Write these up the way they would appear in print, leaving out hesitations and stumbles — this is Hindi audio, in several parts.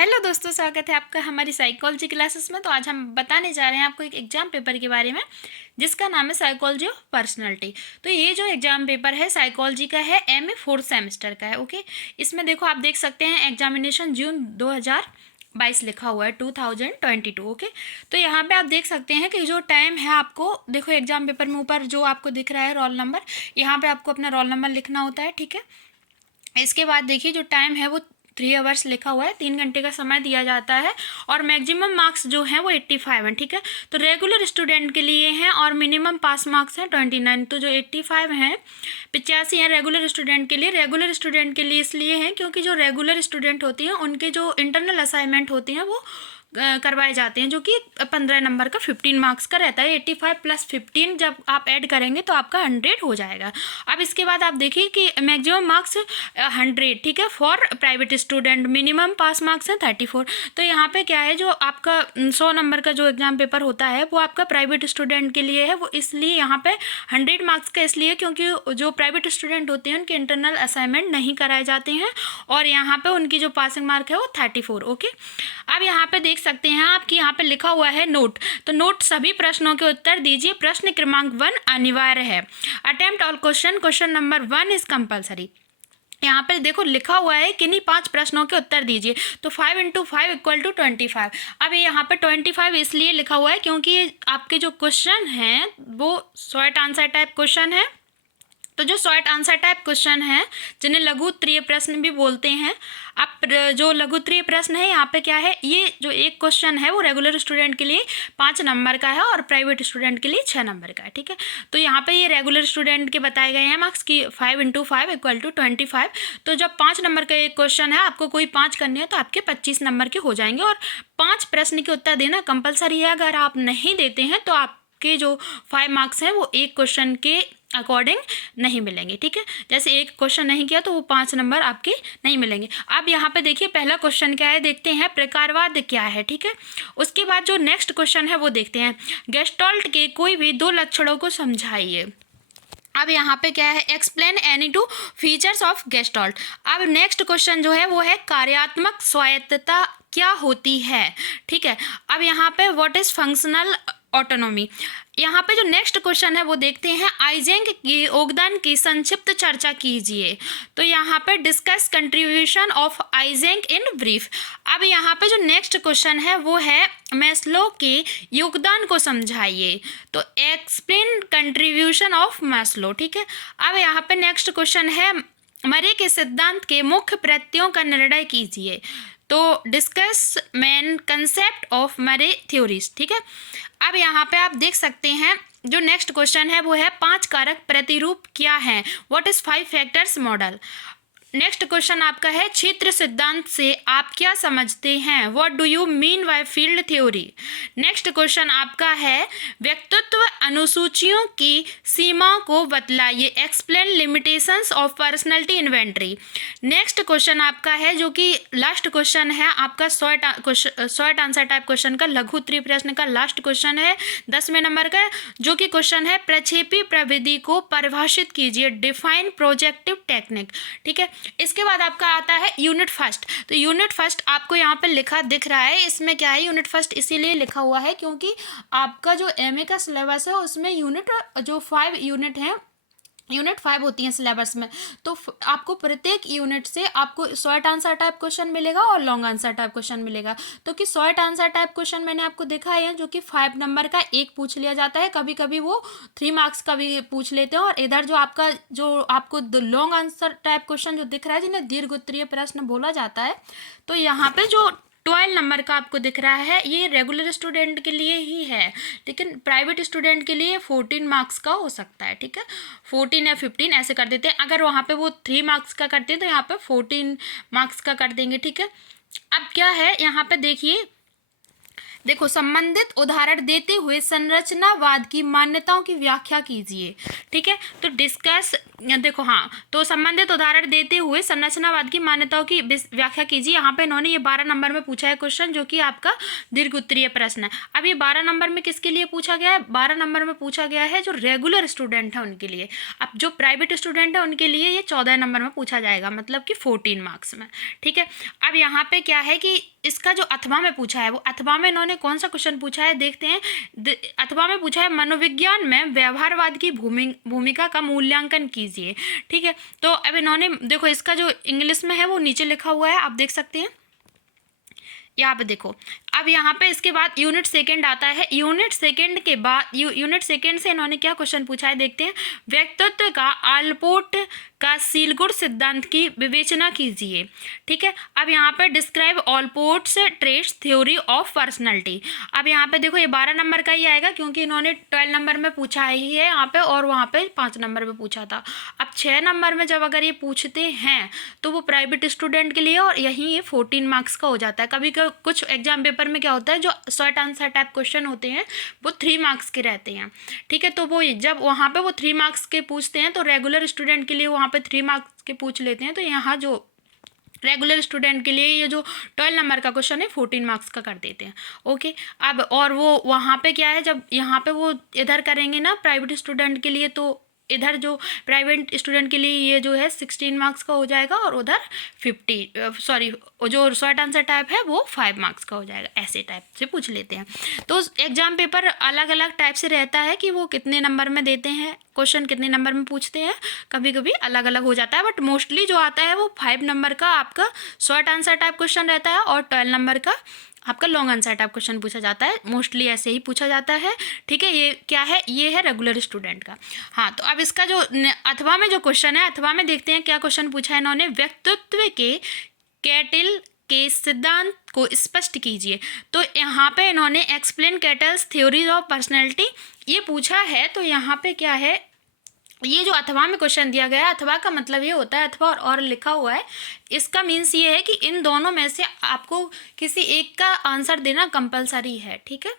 हेलो दोस्तों, स्वागत है आपका हमारी साइकोलॉजी क्लासेस में। तो आज हम बताने जा रहे हैं आपको एक एग्जाम पेपर के बारे में जिसका नाम है साइकोलॉजी ऑफ पर्सनालिटी। तो ये जो एग्जाम पेपर है साइकोलॉजी का है, एमए 4th सेमेस्टर का है। ओके, इसमें देखो आप देख सकते हैं एग्जामिनेशन जून 2022 लिखा हुआ है, 2022। ओके, तो यहाँ पे आप देख सकते हैं कि जो टाइम है, आपको देखो एग्जाम पेपर में ऊपर जो आपको दिख रहा है रोल नंबर, यहाँ पे आपको अपना रोल नंबर लिखना होता है। ठीक है, इसके बाद देखिए जो टाइम है वो 3 आवर्स लिखा हुआ है, 3 घंटे का समय दिया जाता है और मैक्सिमम मार्क्स जो हैं वो 85 हैं। ठीक है, तो रेगुलर स्टूडेंट के लिए हैं और मिनिमम पास मार्क्स हैं 29। तो जो 85 हैं, 85 हैं रेगुलर स्टूडेंट के लिए। रेगुलर स्टूडेंट के लिए इसलिए हैं क्योंकि जो रेगुलर स्टूडेंट होती हैं उनके जो इंटरनल असाइनमेंट होती हैं वो करवाए जाते हैं, जो कि 15 नंबर का 15 मार्क्स का रहता है। 85 + 15 जब आप ऐड करेंगे तो आपका 100 हो जाएगा। अब इसके बाद आप देखिए कि मैक्सिमम मार्क्स 100, ठीक है, for private student. Minimum pass marks है 34। तो यहाँ पे क्या है, जो आपका 100 नंबर का जो एग्जाम पेपर होता है वो आपका प्राइवेट स्टूडेंट के लिए है। वो इसलिए यहाँ पे 100 मार्क्स का इसलिए क्योंकि जो प्राइवेट स्टूडेंट होते हैं उनके इंटरनल असाइनमेंट नहीं कराए जाते हैं और यहाँ पे उनकी जो पासिंग मार्क है वो 34। ओके, अब यहाँ पे देख सकते हैं आप कि यहाँ पे लिखा हुआ है नोट। तो नोट सभी प्रश्नों के उत्तर दीजिए। प्रश्न क्रमांक 1 अनिवार्य है। Attempt all question number 1 is compulsory. यहाँ पे देखो लिखा हुआ है कि नहीं 5 प्रश्नों के उत्तर दीजिए। तो 5 × 5 = 25। अब यहाँ पे 25 इसलिए लिखा हुआ है क्योंकि आपके जो क्वेश्चन हैं वो शॉर्ट आंसर टाइप क्वेश्चन है। तो जो शॉर्ट आंसर टाइप क्वेश्चन है जिन्हें लघु उत्तरीय प्रश्न भी बोलते हैं। अब जो लघु उत्तरीय प्रश्न है यहाँ पे क्या है, ये जो एक क्वेश्चन है वो रेगुलर स्टूडेंट के लिए 5 नंबर का है और प्राइवेट स्टूडेंट के लिए 6 नंबर का है। ठीक है, तो यहाँ पे ये रेगुलर स्टूडेंट के बताए गए हैं मार्क्स की 5 × 5 = 25। तो जब 5 नंबर का एक क्वेश्चन है, आपको कोई 5 करने हैं तो आपके 25 नंबर के हो जाएंगे और 5 प्रश्न के उत्तर देना कंपलसरी है। अगर आप नहीं देते हैं तो आपके जो 5 मार्क्स हैं वो एक क्वेश्चन के अकॉर्डिंग नहीं मिलेंगे। ठीक है, जैसे एक क्वेश्चन नहीं किया तो वो 5 नंबर आपके नहीं मिलेंगे। अब यहाँ पे देखिए पहला क्वेश्चन क्या है, देखते हैं प्रकारवाद क्या है। ठीक है, उसके बाद जो नेक्स्ट क्वेश्चन है वो देखते हैं, गेस्टॉल्ट के कोई भी 2 लक्षणों को समझाइए। अब यहाँ पे क्या है, explain any 2 features of gestalt. अब नेक्स्ट क्वेश्चन जो है वो है कार्यात्मक स्वायत्तता क्या होती है। ठीक है, अब यहाँ पे व्हाट इज फंक्शनल ऑटोनॉमी। यहाँ पे जो नेक्स्ट क्वेश्चन है वो देखते हैं, आइजेंक की योगदान की संक्षिप्त चर्चा कीजिए। तो यहाँ पे discuss contribution of Eysenck in brief. अब यहाँ पे जो नेक्स्ट क्वेश्चन है वो है मैस्लो के योगदान को समझाइए। तो एक्सप्लेन कंट्रीब्यूशन ऑफ मैस्लो। ठीक है, अब यहाँ पे नेक्स्ट क्वेश्चन है, मरे के सिद्धांत के मुख्य प्रत्ययों का निर्णय कीजिए। तो डिस्कस मेन कंसेप्ट ऑफ मरे थ्योरीज। ठीक है, अब यहाँ पे आप देख सकते हैं जो नेक्स्ट क्वेश्चन है वो है 5 कारक प्रतिरूप क्या है, what is 5 factors model. Next question आपका है, क्षेत्र सिद्धांत से आप क्या समझते हैं, what do you mean by field theory. Next question आपका है, व्यक्तित्व अनुसूचियों की सीमाओं को बतलाइए, explain limitations of personality inventory. Next question आपका है जो कि लास्ट क्वेश्चन है आपका शॉर्ट आंसर टाइप क्वेश्चन का, लघु उत्तरीय प्रश्न का लास्ट क्वेश्चन है 10वें नंबर का, जो कि क्वेश्चन है प्रक्षेपी प्रविधि को परिभाषित कीजिए, डिफाइन प्रोजेक्टिव टेक्निक। ठीक है, इसके बाद आपका आता है यूनिट फर्स्ट। तो यूनिट फर्स्ट आपको यहाँ पे लिखा दिख रहा है, इसमें क्या है, यूनिट फर्स्ट इसीलिए लिखा हुआ है क्योंकि आपका जो एमए का सिलेबस है उसमें यूनिट जो 5 यूनिट हैं, यूनिट 5 होती हैं सिलेबस में। तो आपको प्रत्येक यूनिट से आपको शॉर्ट आंसर टाइप क्वेश्चन मिलेगा और लॉन्ग आंसर टाइप क्वेश्चन मिलेगा। तो कि शॉर्ट आंसर टाइप क्वेश्चन मैंने आपको देखा है जो कि 5 नंबर का एक पूछ लिया जाता है, कभी कभी वो 3 मार्क्स का भी पूछ लेते हैं। और इधर जो आपका जो आपको लॉन्ग आंसर टाइप क्वेश्चन जो दिख रहा है जिन्हें दीर्घ उत्तरीय प्रश्न बोला जाता है, तो यहाँ पे जो 12 नंबर का आपको दिख रहा है ये रेगुलर स्टूडेंट के लिए ही है, लेकिन प्राइवेट स्टूडेंट के लिए 14 मार्क्स का हो सकता है। ठीक है, 14 या 15 ऐसे कर देते हैं। अगर वहाँ पे वो 3 मार्क्स का करते हैं तो यहाँ पे 14 मार्क्स का कर देंगे। ठीक है, अब क्या है यहाँ पे देखिए, देखो संबंधित उदाहरण देते हुए संरचनावाद की मान्यताओं की व्याख्या कीजिए। ठीक है, तो डिस्कस देखो हाँ, तो संबंधित उदाहरण देते हुए संरचनावाद की मान्यताओं की व्याख्या कीजिए। यहाँ पे इन्होंने ये 12 नंबर में पूछा है क्वेश्चन, जो कि आपका दीर्घ उत्तरीय प्रश्न है। अब ये 12 नंबर में किसके लिए पूछा गया है? 12 नंबर में पूछा गया है जो रेगुलर स्टूडेंट है उनके लिए। अब जो प्राइवेट स्टूडेंट है उनके लिए ये 14 नंबर में पूछा जाएगा, मतलब कि 14 मार्क्स में। ठीक है, अब यहाँ पे क्या है कि इसका जो अथवा में पूछा है, वो अथवा में इन्होंने कौन सा क्वेश्चन पूछा है देखते हैं। अथवा में पूछा है मनोविज्ञान में व्यवहारवाद की भूमिका का मूल्यांकन कीजिए। ठीक है, तो अब इन्होंने देखो इसका जो इंग्लिश में है वो नीचे लिखा हुआ है, आप देख सकते हैं यहाँ पे देखो। अब यहाँ पे इसके बाद यूनिट सेकंड आता है। यूनिट सेकंड के बाद यूनिट सेकंड से इन्होंने क्या क्वेश्चन पूछा है देखते हैं। व्यक्तित्व का आलपोर्ट का सीलगुड सिद्धांत की विवेचना कीजिए। ठीक है, अब यहाँ पे describe Allport's traits theory of personality. अब यहाँ पे देखो ये 12 नंबर का ही आएगा, क्योंकि इन्होंने 12 नंबर में पूछा ही है यहाँ पे, और वहाँ पे 5 नंबर में पूछा था। अब 6 नंबर में जब अगर ये पूछते हैं तो वो प्राइवेट स्टूडेंट के लिए, और यहीं ये 14 मार्क्स का हो जाता है। कभी कुछ एग्जाम पेपर में क्या होता है, जो शॉर्ट आंसर टाइप क्वेश्चन होते हैं वो 3 मार्क्स के रहते हैं। ठीक है, तो वो जब वहाँ पे वो 3 मार्क्स के पूछते हैं तो रेगुलर स्टूडेंट के लिए वहाँ पे 3 मार्क्स के पूछ लेते हैं। तो यहाँ जो रेगुलर स्टूडेंट के लिए ये जो 12 नंबर का क्वेश्चन है 14 मार्क्स का कर देते हैं। ओके, अब और वो वहाँ पे क्या है, जब यहाँ पे वो इधर करेंगे ना प्राइवेट स्टूडेंट के लिए, तो इधर जो प्राइवेट स्टूडेंट के लिए ये जो है 16 मार्क्स का हो जाएगा, और उधर 50 जो शॉर्ट आंसर टाइप है वो 5 मार्क्स का हो जाएगा। ऐसे टाइप से पूछ लेते हैं। तो एग्जाम पेपर अलग अलग टाइप से रहता है कि वो कितने नंबर में देते हैं क्वेश्चन, कितने नंबर में पूछते हैं, कभी कभी अलग अलग हो जाता है। बट मोस्टली जो आता है वो 5 नंबर का आपका शॉर्ट आंसर टाइप क्वेश्चन रहता है, और 12 नंबर का आपका लॉन्ग आंसर टाइप क्वेश्चन पूछा जाता है। मोस्टली ऐसे ही पूछा जाता है। ठीक है, ये क्या है, ये है रेगुलर स्टूडेंट का। हाँ, तो अब इसका जो अथवा में जो क्वेश्चन है, अथवा में देखते हैं क्या क्वेश्चन पूछा है इन्होंने। व्यक्तित्व के कैटल के सिद्धांत को स्पष्ट कीजिए। तो यहाँ पे इन्होंने explain kettles theories of personality ये पूछा है। तो यहाँ पे क्या है, ये जो अथवा में क्वेश्चन दिया गया है, अथवा का मतलब ये होता है, अथवा और लिखा हुआ है, इसका मीन्स ये है कि इन दोनों में से आपको किसी एक का आंसर देना कंपलसरी है। ठीक है,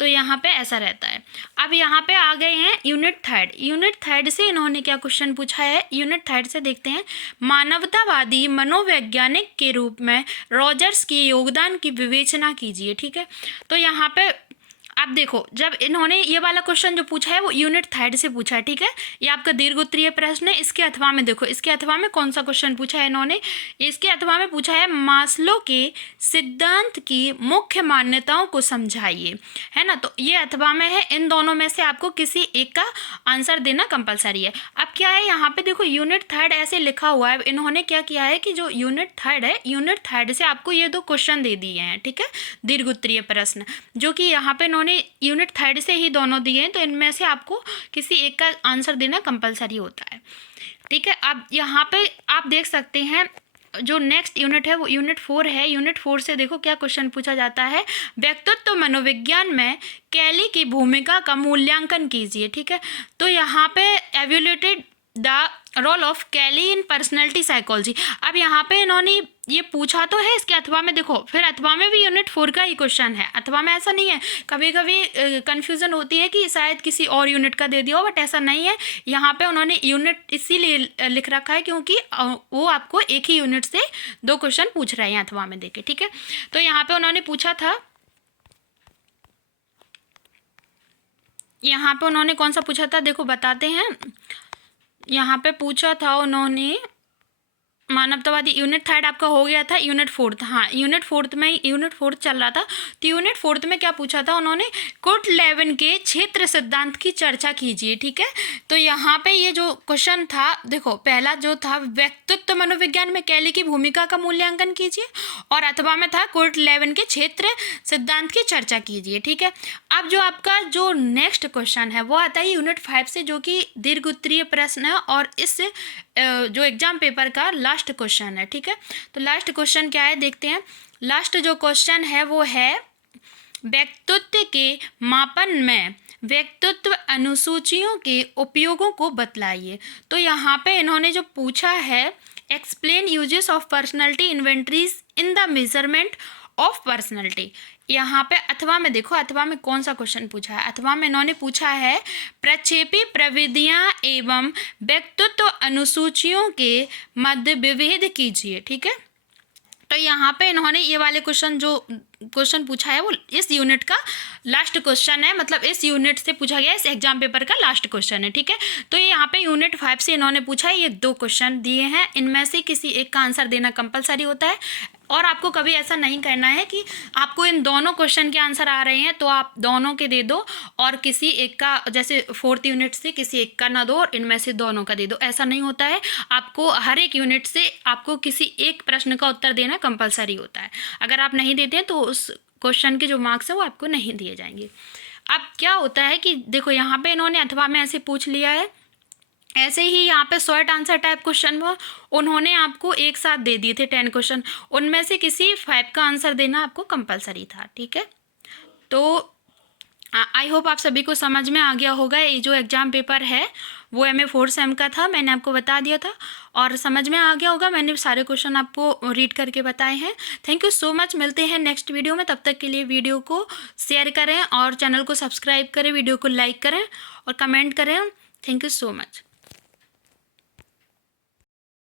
तो यहाँ पे ऐसा रहता है। अब यहाँ पे आ गए हैं यूनिट थर्ड। यूनिट थर्ड से इन्होंने क्या क्वेश्चन पूछा है, यूनिट थर्ड से देखते हैं। मानवतावादी मनोवैज्ञानिक के रूप में रॉजर्स के योगदान की विवेचना कीजिए। ठीक है, तो यहाँ पे आप देखो, जब इन्होंने ये वाला क्वेश्चन जो पूछा है वो यूनिट थर्ड से पूछा है। ठीक है, ये आपका दीर्घ उत्तरीय प्रश्न है। इसके अथवा में देखो, इसके अथवा में कौन सा क्वेश्चन पूछा है इन्होंने, इसके अथवा में पूछा है मास्लो के सिद्धांत की मुख्य मान्यताओं को समझाइए, है ना। तो ये अथवा में है, इन दोनों में से आपको किसी एक का आंसर देना कंपलसरी है। अब क्या है, यहाँ पे देखो यूनिट थर्ड ऐसे लिखा हुआ है। इन्होंने क्या किया है कि जो यूनिट थर्ड है, यूनिट थर्ड से आपको ये 2 क्वेश्चन दे दिए हैं। ठीक है, दीर्घ उत्तरीय प्रश्न, जो कि यहाँ पे इन्होंने यूनिट थर्ड से ही दोनों दिए हैं। तो इनमें से आपको किसी एक का आंसर देना कंपलसरी होता है। ठीक है, अब यहाँ पे आप देख सकते हैं जो नेक्स्ट यूनिट है वो यूनिट 4 है। यूनिट 4 से देखो क्या क्वेश्चन पूछा जाता है। व्यक्तित्व मनोविज्ञान में कैली की भूमिका का मूल्यांकन कीजिए। ठीक है, तो यहाँ पे evaluated the role of Kelly in personality psychology. अब यहाँ पे इन्होंने ये पूछा तो है, इसके अथवा में देखो, फिर अथवा में भी यूनिट 4 का ही क्वेश्चन है। अथवा में ऐसा नहीं है, कभी कभी कन्फ्यूज़न होती है कि शायद किसी और यूनिट का दे दिया हो, बट ऐसा नहीं है। यहाँ पे उन्होंने यूनिट इसीलिए लिख रखा है क्योंकि वो आपको एक ही यूनिट से 2 क्वेश्चन पूछ रहे हैं अथवा में देके। ठीक है, तो यहाँ पे उन्होंने पूछा था, यहाँ पे उन्होंने कौन सा पूछा था देखो बताते हैं। यहाँ पे पूछा था उन्होंने मानवतावादी, यूनिट थर्ड आपका हो गया था। यूनिट फोर्थ, हाँ यूनिट फोर्थ में, यूनिट फोर्थ चल रहा था। तो यूनिट फोर्थ में क्या पूछा था उन्होंने, कुर्ट लेविन के क्षेत्र सिद्धांत की चर्चा कीजिए। ठीक है, तो यहाँ पे ये जो क्वेश्चन था देखो, पहला जो था व्यक्तित्व मनोविज्ञान में कैली की भूमिका का मूल्यांकन कीजिए, और अथवा में था कुर्ट लेविन के क्षेत्र सिद्धांत की चर्चा कीजिए। ठीक है, अब जो आपका जो नेक्स्ट क्वेश्चन है वो आता है यूनिट 5 से, जो कि दीर्घ उत्तरीय प्रश्न है, और इस जो एग्जाम पेपर का लास्ट क्वेश्चन है। ठीक है, तो लास्ट क्वेश्चन क्या है देखते हैं। लास्ट जो क्वेश्चन है वो है व्यक्तित्व के मापन में व्यक्तित्व अनुसूचियों के उपयोगों को बतलाइए। तो यहाँ पे इन्होंने जो पूछा है, explain uses of personality inventories in the measurement of personality. यहाँ पे अथवा में देखो, अथवा में कौन सा क्वेश्चन पूछा है। अथवा में इन्होंने पूछा है प्रक्षेपी प्रविधियाँ एवं व्यक्तित्व अनुसूचियों के मध्य विभेद कीजिए। ठीक है, तो यहाँ पे इन्होंने ये वाले क्वेश्चन पूछा है वो इस यूनिट का लास्ट क्वेश्चन है, मतलब इस यूनिट से पूछा गया, इस एग्जाम पेपर का लास्ट क्वेश्चन है। ठीक है, तो ये यहाँ पे यूनिट 5 से इन्होंने पूछा है, ये 2 क्वेश्चन दिए हैं, इनमें से किसी एक का आंसर देना कंपलसरी होता है। और आपको कभी ऐसा नहीं करना है कि आपको इन दोनों क्वेश्चन के आंसर आ रहे हैं तो आप दोनों के दे दो और किसी एक का, जैसे 4th यूनिट से किसी एक का ना दो और इनमें से दोनों का दे दो, ऐसा नहीं होता है। आपको हर एक यूनिट से आपको किसी एक प्रश्न का उत्तर देना कंपलसरी होता है। अगर आप नहीं देते हैं तो उस क्वेश्चन के जो मार्क्स हैं वो आपको नहीं दिए जाएंगे। अब क्या होता है कि देखो यहाँ पे इन्होंने अथवा में ऐसे पूछ लिया है, ऐसे ही यहाँ पे शॉर्ट आंसर टाइप क्वेश्चन में उन्होंने आपको एक साथ दे दिए थे 10 क्वेश्चन, उनमें से किसी 5 का आंसर देना आपको कंपलसरी था। ठीक है, तो आई होप आप सभी को समझ में आ गया होगा। ये जो एग्ज़ाम पेपर है वो MA 4th सेम का था, मैंने आपको बता दिया था और समझ में आ गया होगा। मैंने सारे क्वेश्चन आपको रीड करके बताए हैं। थैंक यू सो मच, मिलते हैं नेक्स्ट वीडियो में। तब तक के लिए वीडियो को शेयर करें और चैनल को सब्सक्राइब करें, वीडियो को लाइक करें और कमेंट करें। Thank you so much.